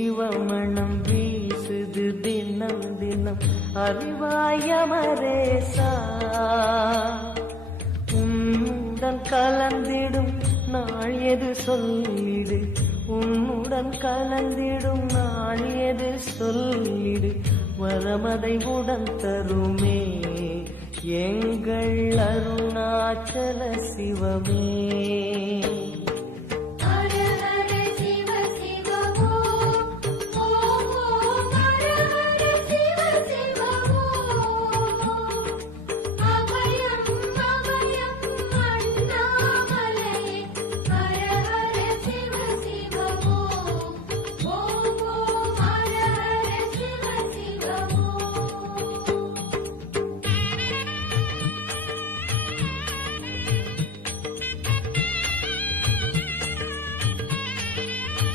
சிவமணம் வீசுது தினம் தினம் அறிவாயமரேசா உன்னுடன் கலந்திடும் நாள் எது சொல்லிடு உன்னுடன் கலந்திடும் நாள் எது சொல்லிடு வரமதை உடன் தருமே எங்கள் அருணாச்சல சிவமே.